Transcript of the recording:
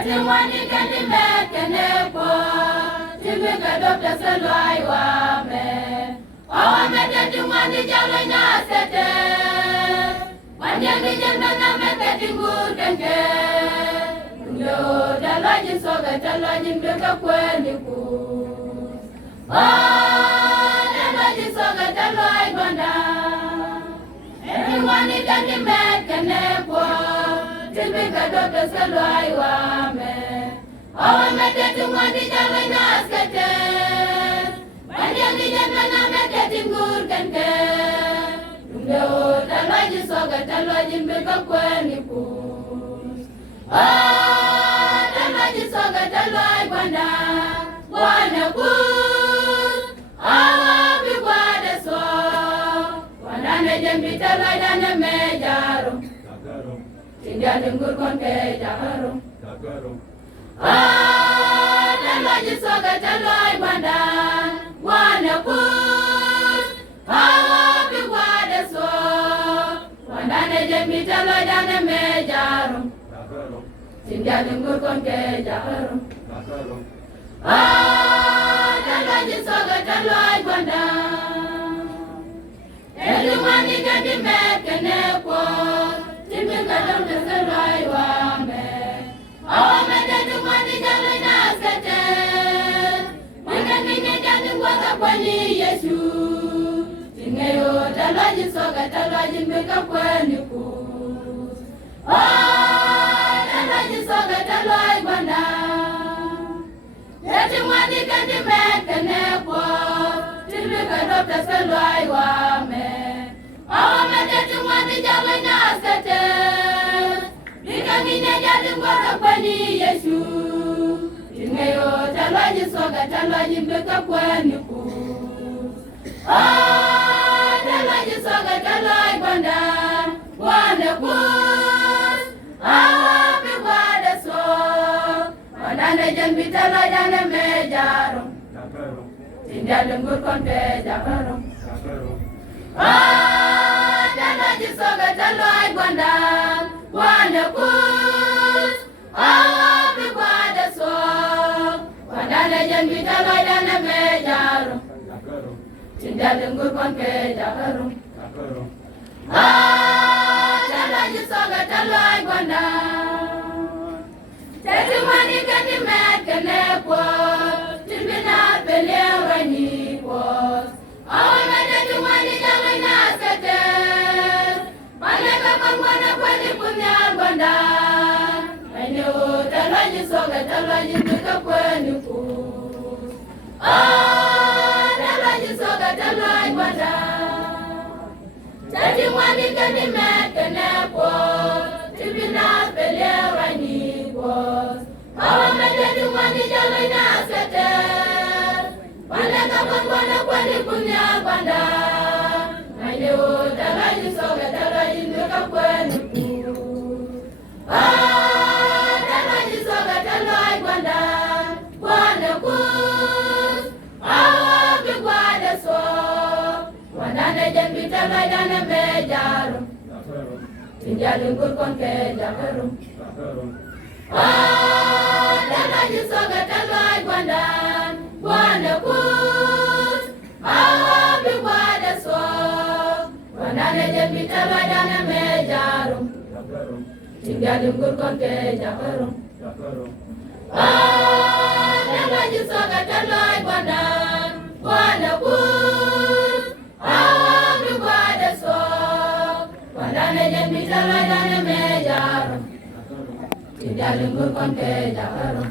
Mwani kandi mekene po Tibi kadopta salwai wame Wawa meteti mwani jalo nyasete Wanyangi jemena meteti ngutenke Yo dalaji soga dalaji mbeka kweni ku Dalaji soga dalai gwanda Eti mwani kandi mekene po Tibi kadopta salwai wame Wawa meteti mwani jalo nyasete Wanyangi jemena meteti ngutenke Yo dalaji soga dalaji mbeka kweni ku dalaji soga dalai gwanda Wana ku Awa bigwade so Wanane jembi dalai dane mejaro Tindiani ngur konke jaharo dalaji soga dalai gwanda Wana ku Awa bigwade so Wanane jembi dalai dane mejaro Tindiani ngur konke jaharo dalaji soga dalai gwanda Mwani kandi mekene po Tibi kadopta salwai wame Awa meteti mwani jalo nyasete Wanyangi jemena mwaka kwani Yesu Tingeyo dalaji soga dalaji mbeka kweni ku dalaji soga dalai gwanda Yeti mwani kandi mekene po Tibi kadopta salwai wame Awa meteti mwani jalo nyasete Wanyangi jemena mwaka kwani Yesu Tingeyo dalaji soga dalaji mbeka kweni ku dalaji soga dalai gwanda Wana ku Awa bigwade so Wanane jembi dalai dane mejaro Tindiani ngur konke jaharo dalaji soga dalai gwanda Wana ku Awa bigwade so Wanane jembi dalai dane mejaro Tindiani ngur konke jaharo dalaji soga dalai gwanda Teti mwani kandi mekene po Tibi na pele wani po Awa meteti mwani jalo nyasete Maleka kongwana kweni kunya gwanda Aine o dalaji soga dalaji mbeka kweni ku dalaji soga dalai gwanda Teti mwani kandi mekene po Tibi na pele wani po Awa meteti mwani jalo nyasete Maleka kongwana kweni kunya gwanda Aine o dalaji soga dalaji mbeka kweni ku dalaji soga dalai gwanda Wana ku Awa bigwade so Wanane jembi dalai dane mejaro Tindiani ngur konke jaharo dalaji soga dalai gwanda Wana ku Awa bigwade so Wanane jembi dalai dane mejaro Tindiani ngur konke jaharo dalaji soga dalai gwanda Wana ku Awa bigwade so Wanane jembi dalai dane mejaro Tindiani ngur konke jaharo